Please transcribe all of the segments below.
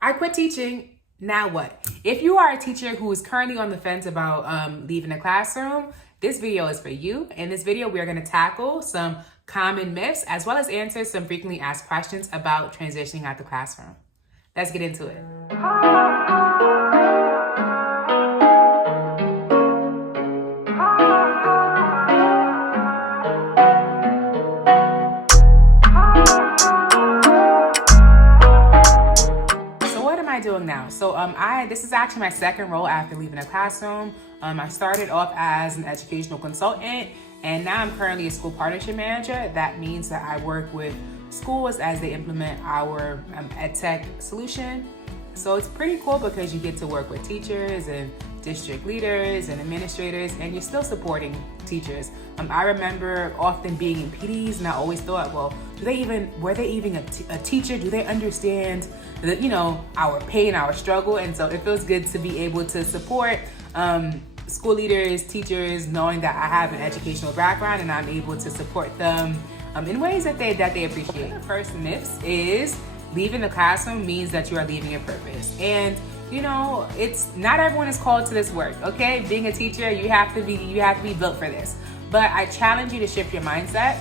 I quit teaching. Now what? If you are a teacher who is currently on the fence about leaving the classroom, this video is for you. In this video, we are going to tackle some common myths as well as answer some frequently asked questions about transitioning out the classroom. Let's get into it. Doing now. So this is actually my second role after leaving the classroom. I started off as an educational consultant, and now I'm currently a school partnership manager. That means that I work with schools as they implement our EdTech solution. So it's pretty cool because you get to work with teachers and district leaders and administrators, and you're still supporting teachers. I remember often being in PDs, and I always thought, well, were they even a teacher? Do they understand our pain, our struggle? And so it feels good to be able to support school leaders, teachers, knowing that I have an educational background and I'm able to support them in ways that they appreciate. The first myth is leaving the classroom means that you are leaving your purpose. And it's not everyone is called to this work, okay? Being a teacher, you have to be built for this. But I challenge you to shift your mindset.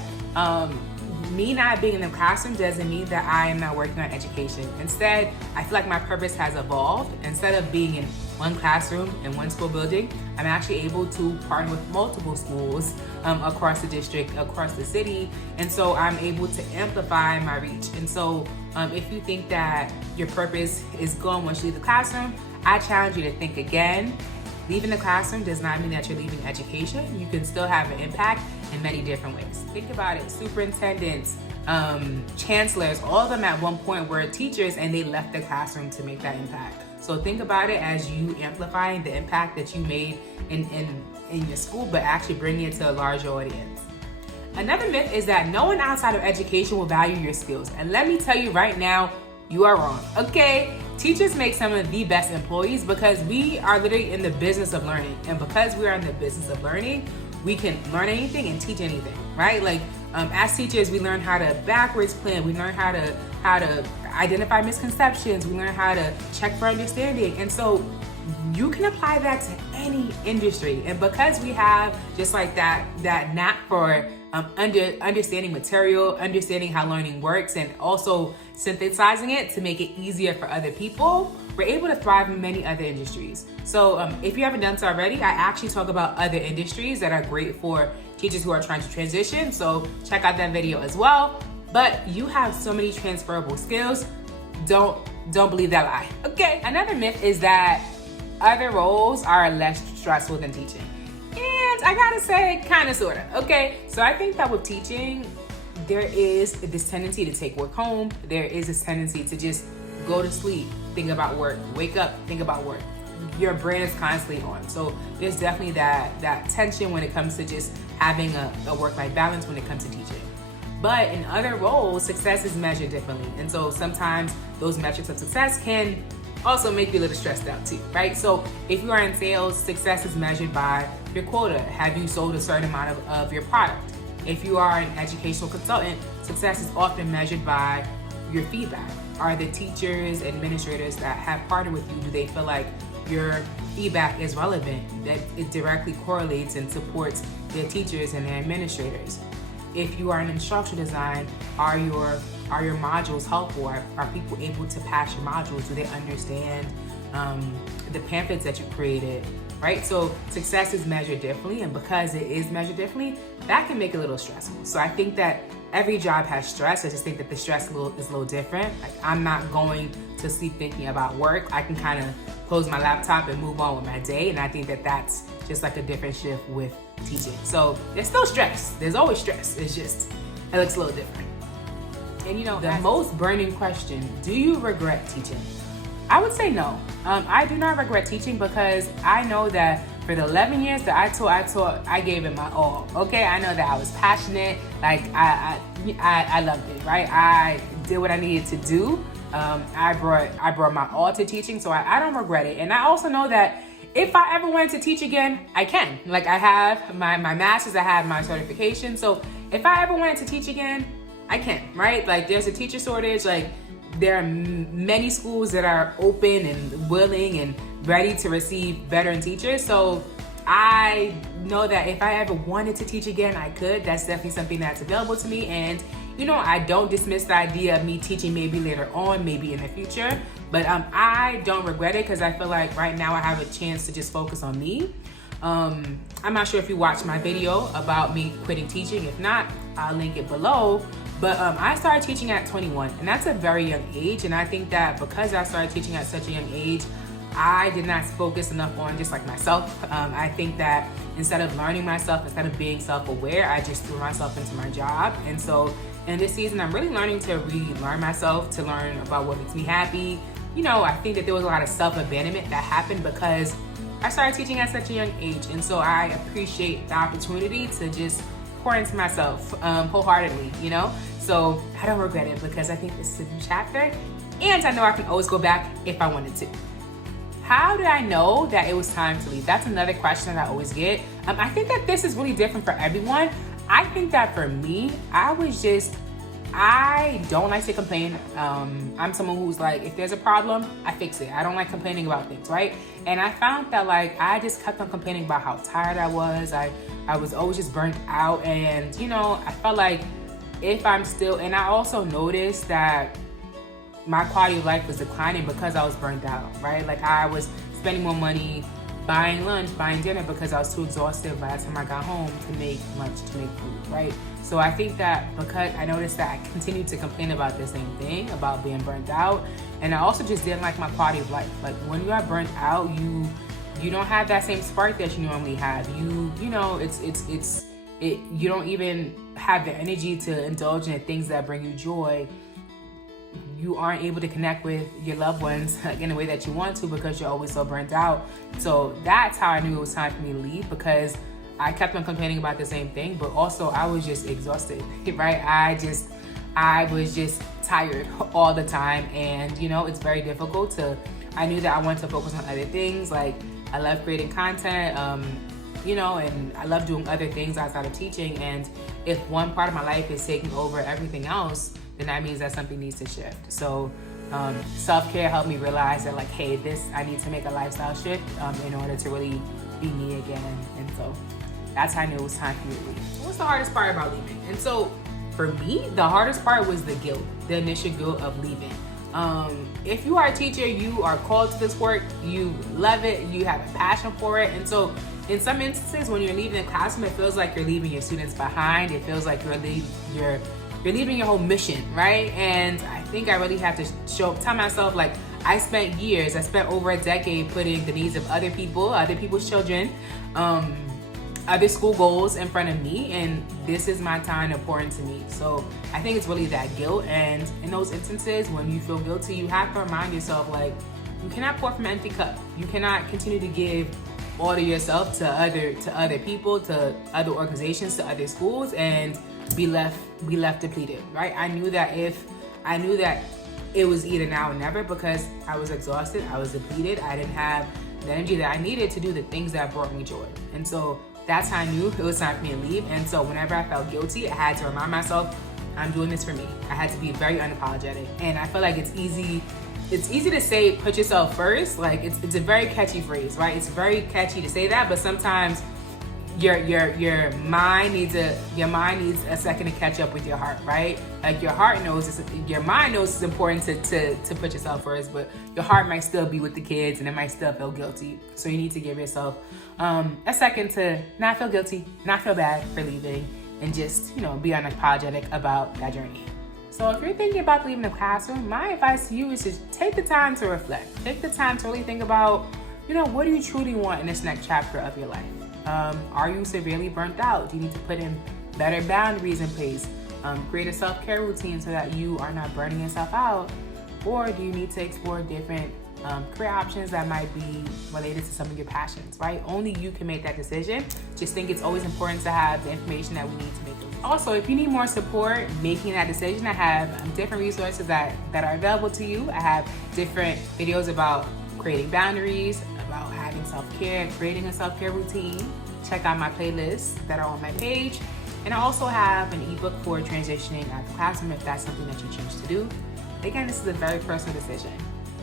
Me not being in the classroom doesn't mean that I am not working on education. Instead, I feel like my purpose has evolved. Instead of being in one classroom in one school building, I'm actually able to partner with multiple schools across the district, across the city. And so I'm able to amplify my reach. And so if you think that your purpose is gone once you leave the classroom, I challenge you to think again. Leaving the classroom does not mean that you're leaving education. You can still have an impact in many different ways. Think about it, superintendents, chancellors, all of them at one point were teachers and they left the classroom to make that impact. So think about it as you amplifying the impact that you made in your school, but actually bringing it to a larger audience. Another myth is that no one outside of education will value your skills. And let me tell you right now, you are wrong, okay? Teachers make some of the best employees because we are literally in the business of learning. And because we are in the business of learning, we can learn anything and teach anything, right? Like as teachers, we learn how to backwards plan. We learn how to identify misconceptions. We learn how to check for understanding. And so you can apply that to any industry. And because we have just like that knack for understanding material, understanding how learning works, and also synthesizing it to make it easier for other people, we're able to thrive in many other industries. So if you haven't done so already, I actually talk about other industries that are great for teachers who are trying to transition. So check out that video as well. But you have so many transferable skills. Don't believe that lie, okay? Another myth is that other roles are less stressful than teaching. And I gotta say, kind of, sort of, okay? So I think that with teaching, there is this tendency to take work home. There is this tendency to just go to sleep, think about work, wake up, think about work. Your brain is constantly on. So there's definitely that tension when it comes to just having a work-life balance when it comes to teaching. But in other roles, success is measured differently. And so sometimes those metrics of success can also make you a little stressed out too, right? So if you are in sales, success is measured by your quota. Have you sold a certain amount of your product? If you are an educational consultant, success is often measured by your feedback. Are the teachers, administrators that have partnered with you, do they feel like your feedback is relevant, that it directly correlates and supports their teachers and their administrators? If you are in instructional design, are your modules helpful? Are people able to pass your modules? Do they understand the pamphlets that you created, right? So success is measured differently, and because it is measured differently, that can make it a little stressful. So I think that every job has stress. I just think that the stress is a little different. Like, I'm not going to sleep thinking about work. I can kind of close my laptop and move on with my day, and I think that that's just like a different shift with teaching. So there's still stress. There's always stress. It's just, it looks a little different. And the most burning question, do you regret teaching? I would say no. I do not regret teaching because I know that for the 11 years that I taught, I gave it my all, okay? I know that I was passionate, like I loved it, right? I did what I needed to do. I brought my all to teaching, so I don't regret it. And I also know that if I ever wanted to teach again, I can. Like, I have my master's, I have my certification. So if I ever wanted to teach again, I can, right? Like, there's a teacher shortage. Like, there are many schools that are open and willing and ready to receive veteran teachers. So I know that if I ever wanted to teach again, I could. That's definitely something that's available to me. And I don't dismiss the idea of me teaching maybe later on, maybe in the future, but I don't regret it because I feel like right now I have a chance to just focus on me. I'm not sure if you watched my video about me quitting teaching. If not, I'll link it below. But I started teaching at 21, and that's a very young age. And I think that because I started teaching at such a young age, I did not focus enough on just like myself. I think that instead of learning myself, instead of being self-aware, I just threw myself into my job. And so in this season, I'm really learning to relearn myself, to learn about what makes me happy. I think that there was a lot of self-abandonment that happened because I started teaching at such a young age. And so I appreciate the opportunity to just pour into myself wholeheartedly, So I don't regret it because I think this is a new chapter. And I know I can always go back if I wanted to. How did I know that it was time to leave? That's another question that I always get. I think that this is really different for everyone. I think that for me, I don't like to complain. I'm someone who's like, if there's a problem, I fix it. I don't like complaining about things, right? And I found that I just kept on complaining about how tired I was. I was always just burnt out. And, I felt like if I'm still, and I also noticed that my quality of life was declining because I was burnt out, right? I was spending more money buying lunch, buying dinner because I was too exhausted by the time I got home to make lunch, to make food, right? So I think that because I noticed that I continued to complain about the same thing, about being burnt out, and I also just didn't like my quality of life. When you are burnt out, you don't have that same spark that you normally have. You don't even have the energy to indulge in the things that bring you joy. You aren't able to connect with your loved ones in a way that you want to because you're always so burnt out. So that's how I knew it was time for me to leave, because I kept on complaining about the same thing, but also I was just exhausted, right? I was just tired all the time, and it's very difficult I knew that I wanted to focus on other things. I love creating content, and I love doing other things outside of teaching. And if one part of my life is taking over everything else, then that means that something needs to shift. So self-care helped me realize that hey, I need to make a lifestyle shift in order to really be me again. And so that's how I knew it was time for me to leave. What's the hardest part about leaving? And so for me, the hardest part was the guilt, the initial guilt of leaving. If you are a teacher, you are called to this work, you love it, you have a passion for it. And so in some instances, when you're leaving the classroom, it feels like you're leaving your students behind. It feels like you're leaving your whole mission, right? And I think I really have to tell myself, I spent over a decade putting the needs of other people, other people's children, other school goals in front of me, and this is my time to pour into me. So I think it's really that guilt. And in those instances when you feel guilty, you have to remind yourself, you cannot pour from an empty cup. You cannot continue to give all of yourself to other people, to other organizations, to other schools, and be left depleted, right? I knew that it was either now or never, because I was exhausted, I was depleted, I didn't have the energy that I needed to do the things that brought me joy. And so that's how I knew it was time for me to leave. And so whenever I felt guilty, I had to remind myself, I'm doing this for me. I had to be very unapologetic. And I feel like it's easy to say, put yourself first. It's a very catchy phrase, right? It's very catchy to say that, but sometimes your mind needs a second to catch up with your heart, right? Your mind knows it's important to put yourself first, but your heart might still be with the kids and it might still feel guilty. So you need to give yourself a second to not feel guilty, not feel bad for leaving, and just be unapologetic about that journey. So if you're thinking about leaving the classroom, my advice to you is to take the time to reflect. Take the time to really think about, what do you truly want in this next chapter of your life? Are you severely burnt out? Do you need to put in better boundaries in place? Create a self-care routine so that you are not burning yourself out? Or do you need to explore different career options that might be related to some of your passions, right? Only you can make that decision. Just think it's always important to have the information that we need to make those. Also, if you need more support making that decision, I have different resources that are available to you. I have different videos about creating boundaries, about having self-care, creating a self-care routine. Check out my playlists that are on my page. And I also have an ebook for transitioning out of the classroom if that's something that you choose to do. Again, this is a very personal decision.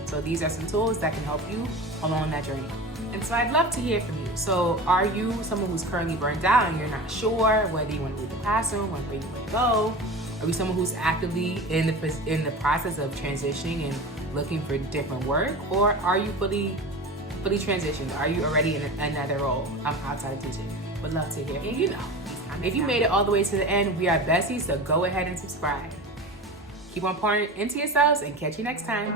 So these are some tools that can help you along that journey. And so I'd love to hear from you. So are you someone who's currently burned out and you're not sure whether you want to leave the classroom or where you want to go? Are you someone who's actively in the process of transitioning and looking for different work? Or are you fully transitioned? Are you already in another role outside of teaching? Would love to hear. And you know, if you made it all the way to the end, we are besties, so go ahead and subscribe. Keep on pouring into yourselves and catch you next time.